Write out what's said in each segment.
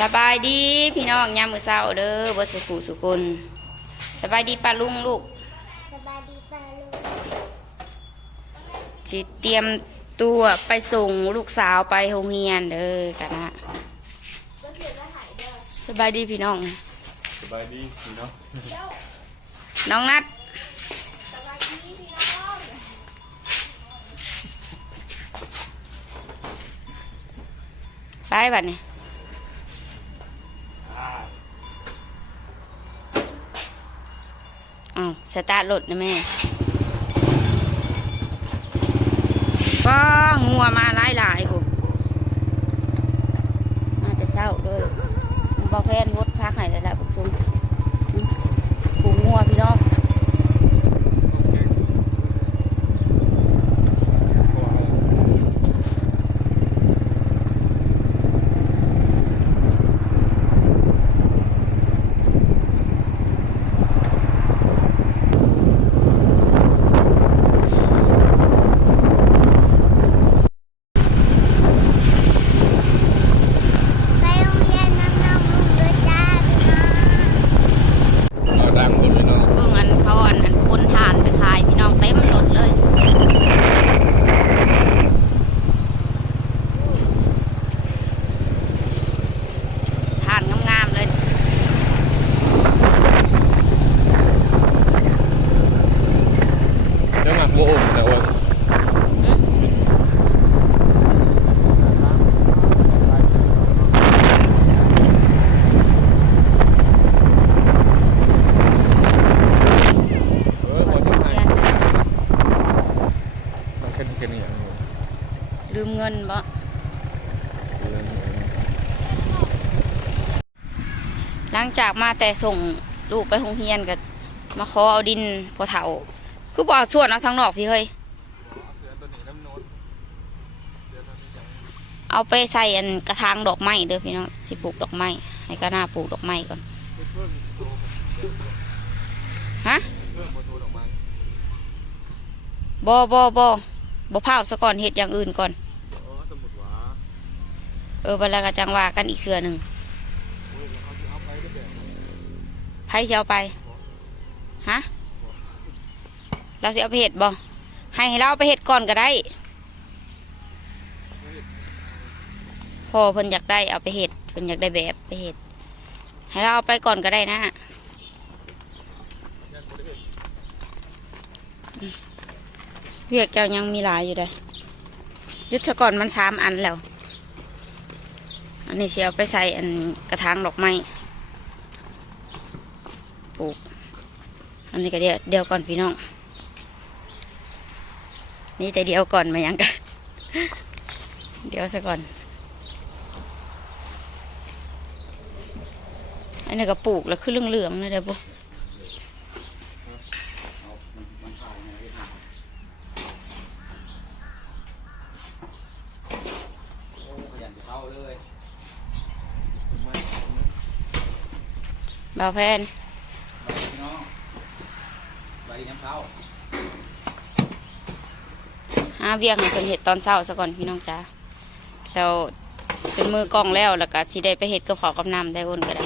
สบายดีพี่น้องยามมือเศร้าเด้อบ่สุขุสุคนสบายดีป้าลุงลูกสบายดีป่าลุงสิเตรียมตัวไปส่งลูกสาวไปโรงเรียนเด้อกันนะก็ถือว่าหายเด้อสบายดีพี่น้องสบายดีพี่เนาะน้องนัดสบายดีพี่น้องไปบัดนี้ สตาร์ทรถนะแม่ป้างัวมาหลายหลายๆกูมาแต่เศร้าเลยบอกแพนวดพักให้แล้วล่ะพวกซุมผูงัวพี่น้อง ไปโรงเรียนน้ำน้องลุงด้วยจ้าพี่น้อง เราดังหมดเลยเนาะ เบิ่งอันเขาอันอันคนทานไปขายพี่น้องเต็มรถเลยทานงามๆเลย เจ้าหมักโมโหแต่ว่า เออขอที่ไทยมันขึ้นกันอย่างนี้ ลืมเงินบ่หลังจากมาแต่ส่งลูกไปโรงเรียนก็มาขอเอาดินพอเถาคือบ่อส่วนเอาทางนอกพี่เฮ้ยเอาไปใส่อันกระถางดอกไม้เด้อพี่น้องสิปลูกดอกไม้ให้ก็น่าปลูกดอกไม้ก่อนฮะเพิ่มโมโทอบ่บ่บ่บ่เผาซะก่อนเฮ็ดอย่างอื่นก่อน เออเวลาก็จังว่ากันอีกเครือหนึ่งโอ้ยเอาที่เอาไปก็แบบไผสิเอาไป ฮะ เราสิเอาไปเฮ็ดบ่ให้เราเอาไปเฮ็ดก่อนก็ได้ พอเพิ่นอยากได้เอาไปเฮ็ดเพิ่นอยากได้แบบไปเฮ็ด ให้เราเอาไปก่อนก็ได้นะเวียกเจ้ายังมีหลายอยู่เลยยุทธก่อนมันสามอันแล้ว นนี้สิเอาไปใส่อันกระถางดอกไม้ปลูก อันนี้ก็เดียวเดียวก่อนพี่น้อง นี่แต่เดียวก่อนมายังกันเดี๋ยวซะก่อน อันนี้ก็ปลูกแล้วคือเหลืองๆนะเดี๋ยวปุ๊ ขยันเข้าเลย บ่าวแพนไปพี่น้องไปน้ำเข้าหาเวียงให้เพิ่นเห็ดตอนเช้าซะก่อนพี่น้องจ้าแล้วเป็นมือกล้องแล้วแล้วก็สิได้ไปเห็ดกับข้าวกับน้ำได้อ้นก็ได้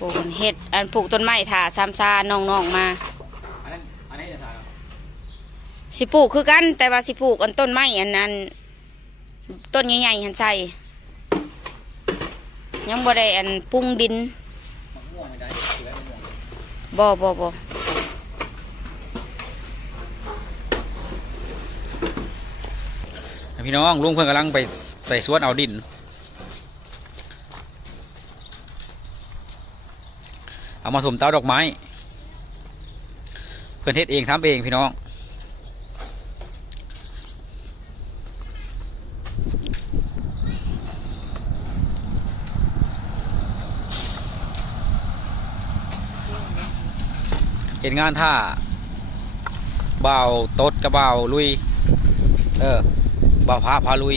ปลูกเห็ดอันปลูกต้นไม้ถ่าซ้ำซาน้องๆมาอันนั้นอันนี้จะถ่ายสิปลูกคือกัน แต่ว่าสิปลูกอันต้นไม้อันนั้น ต้นใหญ่ๆหันใส่ยังบ่ได้อันปรุงดินมะม่วงไม่ได้เสือบ่บ่บ่พี่น้องลุงเพิ่งกำลังไปใส่สวนเอาดิน เอามาถมเต้าดอกไม้ เพื่อนเฮ็ดเองทำเองพี่น้อง เห็นงานท่าเบาวตดกับเบาลุย เออเบาพาพาลุย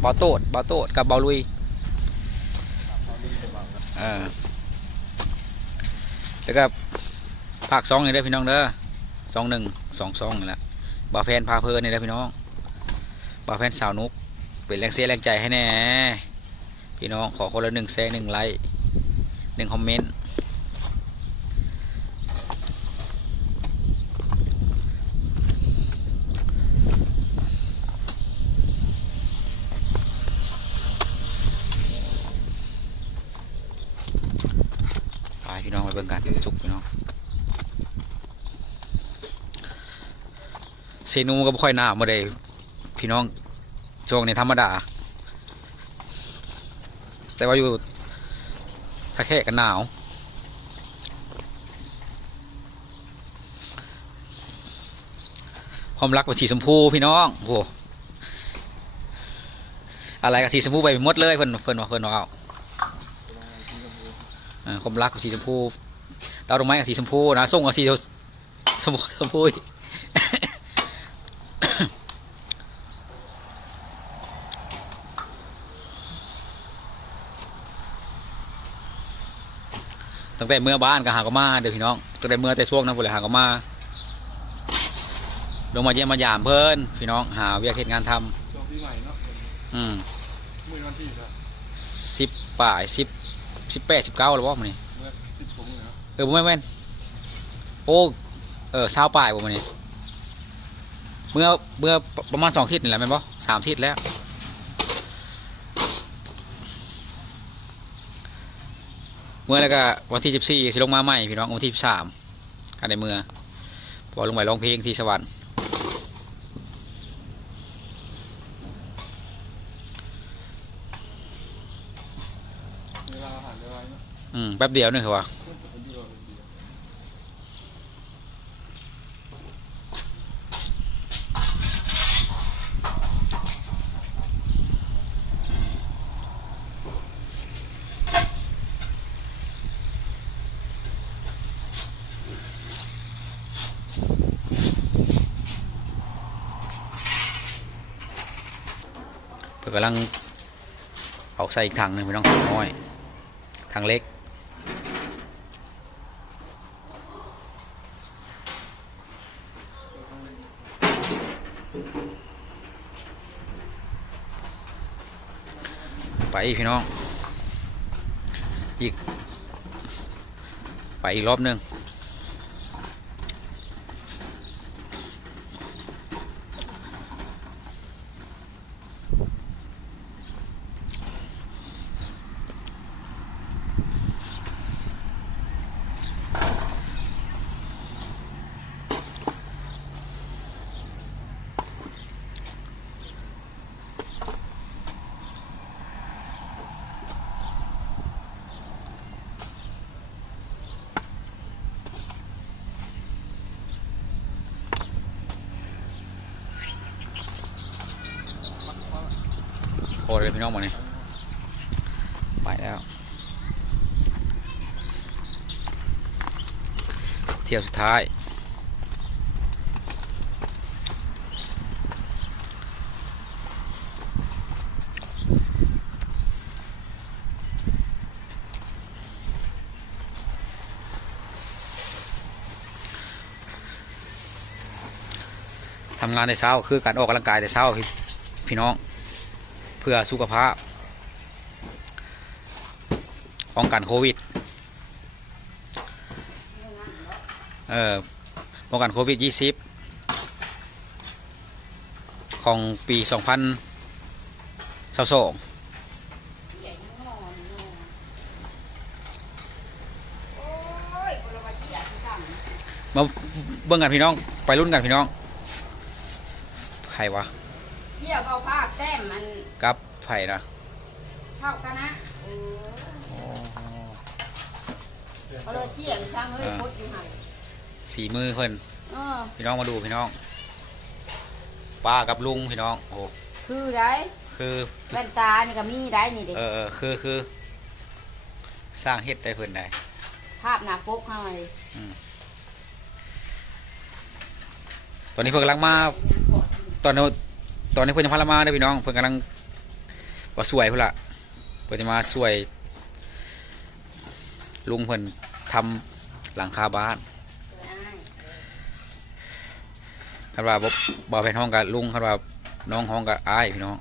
เบาโตดเบาโตดกับเบาลุยเออแล้วก็ภาคสองนี่ได้พี่น้องเด้อสองหนึ่งสองสองนี่แหละบาแฟนพาเพลินนี่ได้อพี่น้องบาแฟนสาวนุกเป็นแรงเสียแรงใจให้แน่พี่น้องขอคนละหนึ่งแชร์หนึ่งไลค์หนึ่งคอมเมนต์ไปพี่น้องไปเบิ่งกันสุกพี่น้องเซ นูก็บ่ค่อยหนาวมาเลยพี่น้องช่วงนี้ธรรมดา แต่ว่าอยู่ถ้าแค่กันหนาวความรักเป็นสีชมพูพี่น้องโอ้โหอะไรกับสีชมพูไปหมดเลยเพิ่นเพิ่นว่าเพิ่นว่าเอออความรักเป็นสีชมพูดาวดอกไม้กับสีชมพูนะส่งกับสีชมพูชมพูอีก ตั้งแต่เมื่อบ้านก็หาก็มาเดี๋ยวพี่น้องตั้งแต่เมื่อแต่ช่วงนั้นผมเลยหาก็มาลงมาเยี่ยมมายามเพิ่นพี่น้องหาเวียกเหตุงานทำช่วงปีใหม่เนาะอืมมื่อวันที่ครับสิบป่ายสิบสิบแปดสิบเก้าหรือว่ามันนี่เมื่อสิบผมเนาะเออบ่แม่นแม่นโอ้เออเช้าป่ายบ่มันนี่เมื่อเมื่อประมาณสองทิศนี่แหละแม่นบ่สามทิศแล้ว เมื่อแล้วก็วันที่สิบสี่สิลงมาใหม่พี่น้องวันที่สิบสามกันในเมื่อพอลงไปร้องเพลงที่สวรรค์อืมแป๊บเดียวนึงคือว่า คนเดียวคนเดียว เพิ่นกำลังเอาใส่อีกถังหนึ่งพี่น้องถังน้อยถังเล็กไปอีกพี่น้อง อีก ไปอีกรอบหนึ่ง พี่น้องหมดนี่ไปแล้ว เที่ยวสุดท้ายทำงานในเช้าคือการออกกำลังกายในเช้าพี่พี่น้อง พื่อสุขภาพป้องกันโควิด เอ่อ ป้องกันโควิด 20 ของปี 2022มาเบิ่งกันพี่น้อง ไปรุ่นกันพี่น้องไผ่วะเที่ยวเอาภาพ แต้มมันกับไผ่นะเข้ากันนะเขาเลยเจียมช่างเฮ้ยพดอยู่หันสีมือเพิ่นเออพี่น้องมาดูพี่น้องป้ากับลุงพี่น้องโอ้คือได้คือแว่นตานี่ก็มีได้นี่เด็เออเออคือคือสร้างเฮ็ดได้เพิ่นได้ภาพหน้าปกเข้ามาเลยตอนนี้เพิ่นกำลังมาตอนนี้ ตอนนี้เพิ่อนจะพาเรามาเด้พี่น้อง เพิ่อนกำลังว่าสวยเพิ่นละเพิ่อนจะมาสวย ลุงเพิ่อนทำหลังคาบ้านคันว่าบ่บ่เป็นห้องกับลุงคันว่าน้องห้องกับอ้ายพี่น้อง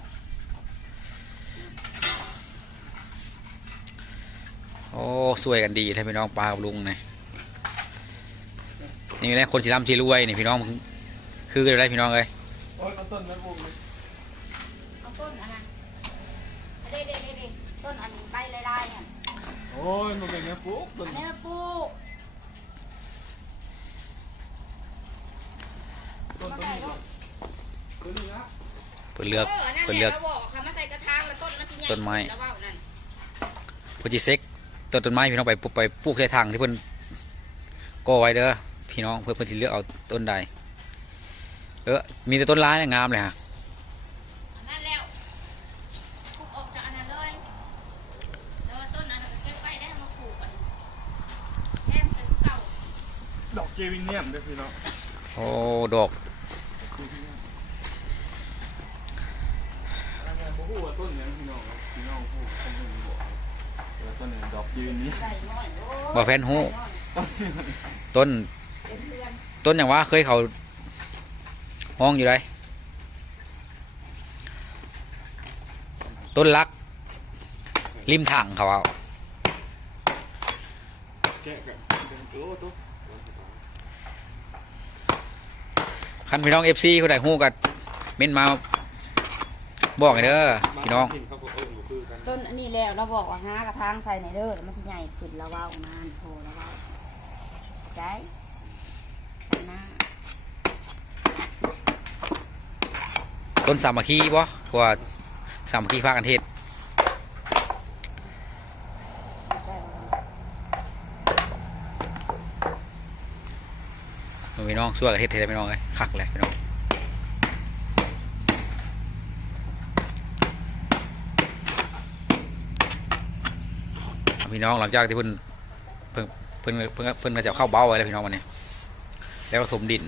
โอ้สวยกันดีท่านพี่น้องปลากับลุงเนี่นี่แหละคนสีร่ำสีรวยนี่พี่น้องคือกันได้พี่น้องเลย โอ้ยมันเป็นไงปุ๊บต้นอันนี้มาปลูกต้นมาต้นใส่นี้ลูกต้นนี้นะเพื่อเลือกเออนั่นเพื่อแหเลืละอกเราบอกเขามาใส่กระถางแล้วต้นมันสิใหญ่ต้นไม้ แล้วว่านั่นเพื่อจีเซ็กต้นต้นไม้พี่น้องไปปลูกไปปลูกในทางที่เพิ่นก่อไว้เด้อพี่น้องเพื่อเพิ่นจะเลือกเอาต้นใดเออมีแต่ต้นร้ายเนี่ยงามเลยฮะ อันนั่นแล้วปลูกออกจากอันนั้นเลยแล้วต้นอันนั้นก็เก็บไว้ได้มาปลูกกันแซมใส่คือเก่า ดอกเจวิเนี ยมด้วยพี่น้องโอ้ดอกบอกว่าต้นเนี้ยพี่น้องพี่น้องพูดต้นนี้บอกแล้วต้นนี้ดอกเจวิเนียมใส่น้อยโอ้ยบ่แพนหูต้นต้นอนต้นอย่างว่าเคยเขาห้องอยู่ไรต้นลัก ริมถังเขาเอา คันพี่น้องเอฟซีคนใดหู้กันเม้นมาบอกให้เด้อพี่น้องเขาก็เออคือกันต้นอันนี้แล้วเราบอกว่าหากระถางใส่ในเด้อแล้วมันสิใหญ่ขึ้นแล้วว่าวมานโทแล้วว่าวใจใส่หน้าต้นสามัคคีบ่เพราะว่าสามัคคีพากันเทศ พี่น้องช่วยกันเทศเทศพี่น้องเลยคักเลยพี่น้องพี่น้องหลังจากที่เพิ่นเพิ่นเพิ่นเพิ่นเพิ่นมาจะเข้าเบ้าไว้แล้วพี่น้องวันนี้ แล้วก็ถมดิน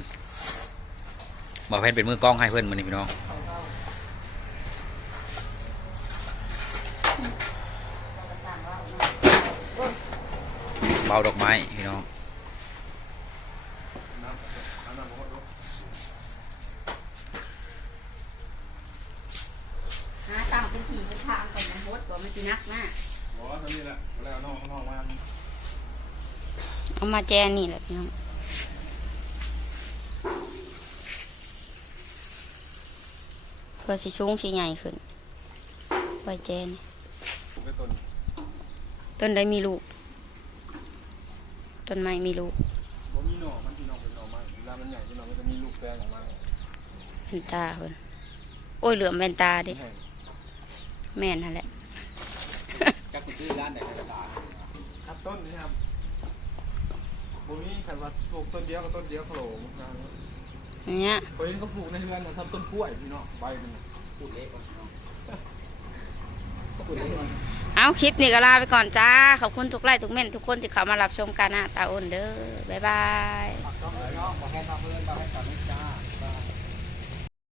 บอกแพนเป็นมือกล้องให้เพื่อนมันนี่พี่น้องเบาดอกไม้พี่น้อง น้ำน้ำน้ำบอกว่าตุ๊ หาตั้งเป็นผีเป็นทางก่อนนะโฮดบอกมั นสินักมากบอกว่าตอนนี้แหละแล้วน้องน้องมาเอามาแจนี่แหละพี่น้องเพื่อสิสูงสิใหญ่ขึ้นไว้แจนี่ปลูกได้ต้นต้นได้มีลูกต้นไม้มีลูกบ่มีหน่อมันพี่น้องเป็นหน่อไม้เวลามันใหญ่พี่น้องมันจะมีลูกแดงออกมาแว่นตาเพิ่นโอ้ยเหลือมแว่นตาดิแห้งแม่นนั่นแหละจัก คุณซื้อร้านไหนในตลาดครับต้นนี้ครับบ่มีคันว่าปลูกต้นเดียวกับต้นเดียวโขลงนะอย่างเงี้ยเฮ้ยเขาปลูกในเรือนนะทำต้นกล้วยพี่น้องใบมันพูดเละก่อนพี่น้องพูดเละก่อนเอาคลิปนี้ก็ลาไปก่อนจ้า ขอบคุณทุกไลค์ทุกเม่นทุกคนที่เข้ามารับชมกันนะตาอ้นเด้อบ๊ายบาย